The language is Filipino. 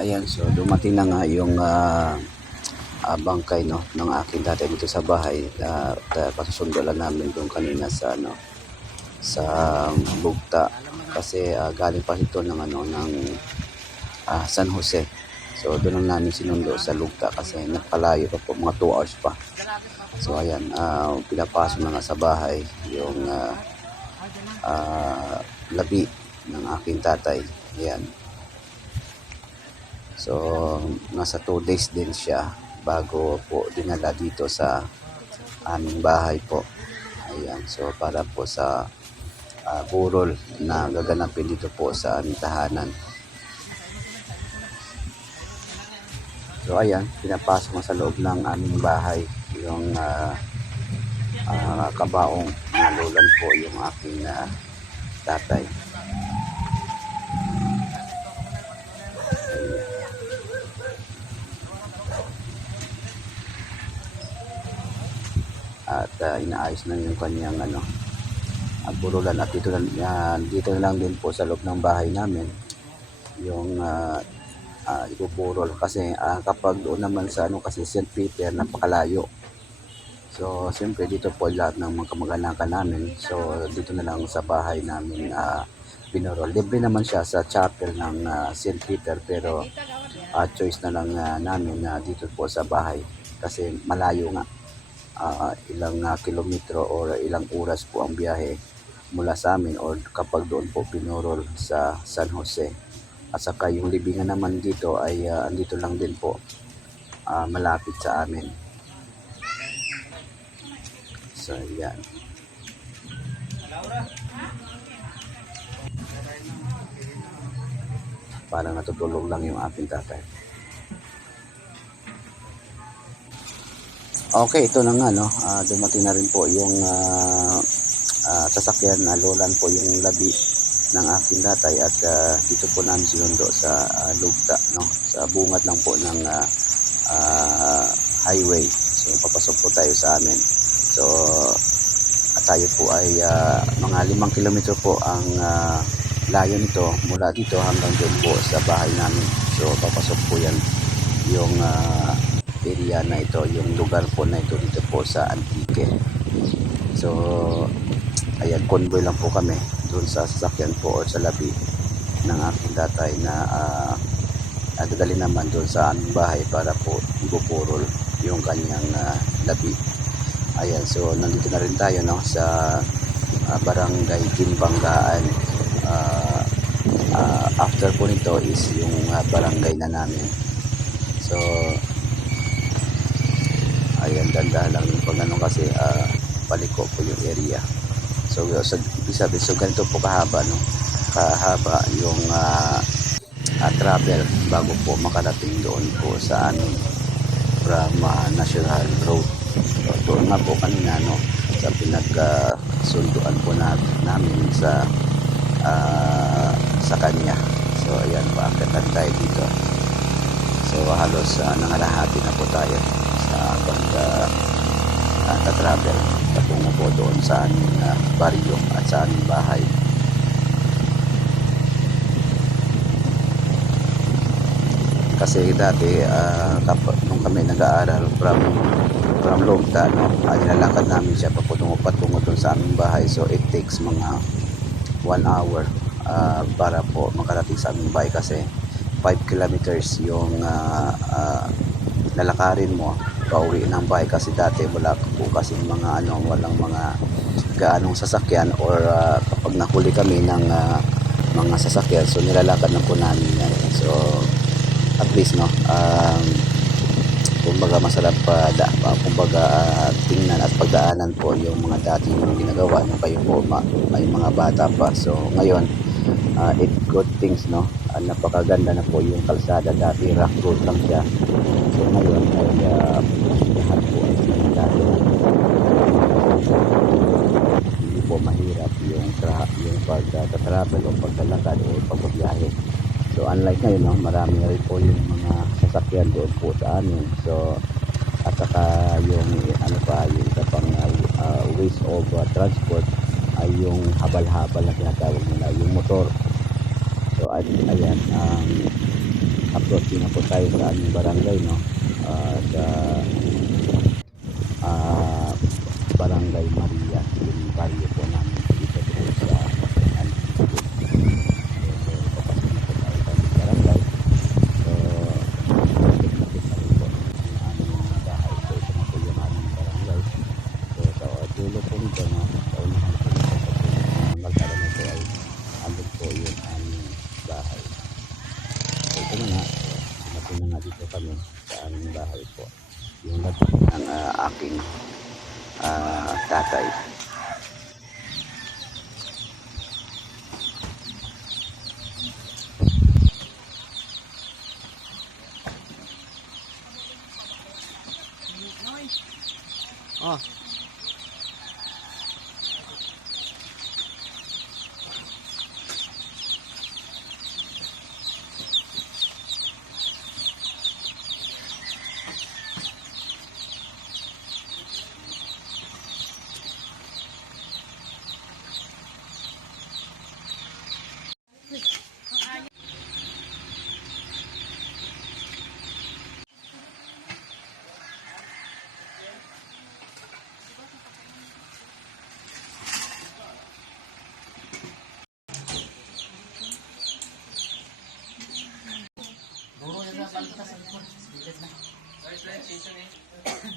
Ayan, so dumating na nga yung ah, ah, bangkay no ng aking tatay dito sa bahay. Uh, pasusundo lang namin doon kanina sa ano sa Bugta kasi ah, galing pa ito ng ano ng ah, San Jose. So doon lang namin sinundo sa Lugta kasi napalayo pa po mga 2 hours pa. So ayan, ah, pinapasok na nga sa bahay yung ah, ah, labi ng aking tatay. Ayan. So, nasa 2 days din siya bago po dinala dito sa aming bahay po. Ayan, so para po sa ah, burol na gaganapin dito po sa aming tahanan. So ayan, pinapasok mo sa loob ng aming bahay yung ah, ah, kabaong na lulan po yung aking ah, tatay. At ah, inaayos na yung kanyang ano at burulan. At dito na, ah, dito na lang din po sa loob ng bahay namin yung uh, uh, ibuburol kasi ah, kapag doon naman sa ano kasi St. Peter napakalayo. So siyempre dito po lahat ng mga kamag-anakan namin. So dito na lang sa bahay namin uh, binurol libre naman siya sa chapel ng ah, St. Peter pero ah, choice na lang ah, namin na dito po sa bahay. Kasi malayo nga ah, ilang ah, kilometro or ilang oras po ang biyahe mula sa amin or kapag doon po pinurol sa San Jose. At saka yung libingan naman dito ay ah, andito lang din po ah, malapit sa amin. So yan. Parang natutulog lang yung aking tatay. Okay, ito na nga no. Ah, dumating na rin po yung ah, ah, sasakyan na lolan po yung labi ng aking tatay at ah, dito po namin sinundo sa ah, lugta no. Sa bungad lang po ng ah, ah, highway. So papasok po tayo sa amin. So at tayo po ay ah, mga limang kilometro po ang ah, layo nito mula dito hanggang doon po sa bahay namin. So papasok po yan yung ah, area na ito, yung lugar po na ito dito po sa Antique. So, ayan, convoy lang po kami doon sa sasakyan po or sa labi ng aking tatay na uh, nadadali naman doon sa aming bahay para po ibupurol yung kanyang ah, labi. Ayan, so nandito na rin tayo no, sa ah, barangay Kimbanggaan. Ah, ah, after po nito is yung ah, barangay na namin. So, ayan ganda lang yung pag ano kasi ah, paliko po yung area. So, so ibig sabihin so ganito po kahaba no? Kahaba yung ah, ah, travel bago po makarating doon po sa amin from ah, National Road. So, doon nga po kanina no? Sa pinagsunduan po na, namin sa ah, sa kanya. So ayan paakatan tayo dito. So halos uh, nangalahati na po tayo pag uh, uh, travel patungo po doon sa aming uh, baryo at sa aming bahay. Kasi dati uh, nung kami nag-aaral from from Longta, no, uh, nilalakad namin siya patungo patungo doon sa aming bahay. So it takes mga one hour uh, para po makarating sa aming bahay kasi 5 kilometers yung uh, uh, lalakarin mo pauwi ng bahay kasi dati wala po kasi mga ano walang mga gaanong sasakyan or uh, kapag nahuli kami ng uh, mga sasakyan so nilalakad na po namin yan. So at least no um, kumbaga masarap pa da, uh, kumbaga uh, tingnan at pagdaanan po yung mga dati yung ginagawa no kayo po ma, may mga bata pa. So ngayon uh, it good things no? Uh, napakaganda na po yung kalsada dati rock road lang siya. So ngayon travel o paglalakad o eh, pagbabiyahe. So unlike ngayon, no, marami na rin po yung mga sasakyan doon po sa amin. So at saka yung ano pa, yung sa pang ah, ah, uh, ways of uh, transport ay yung habal-habal na tinatawag nila, yung motor. So ay, ayan, um, approaching na po tayo sa aming barangay, no? Uh, sa uh, barangay Maria, yung barrio. kami sa aming bahay po. Yung lagay ng uh, aking uh, tatay. Oh. Sorry, sorry. Season eh.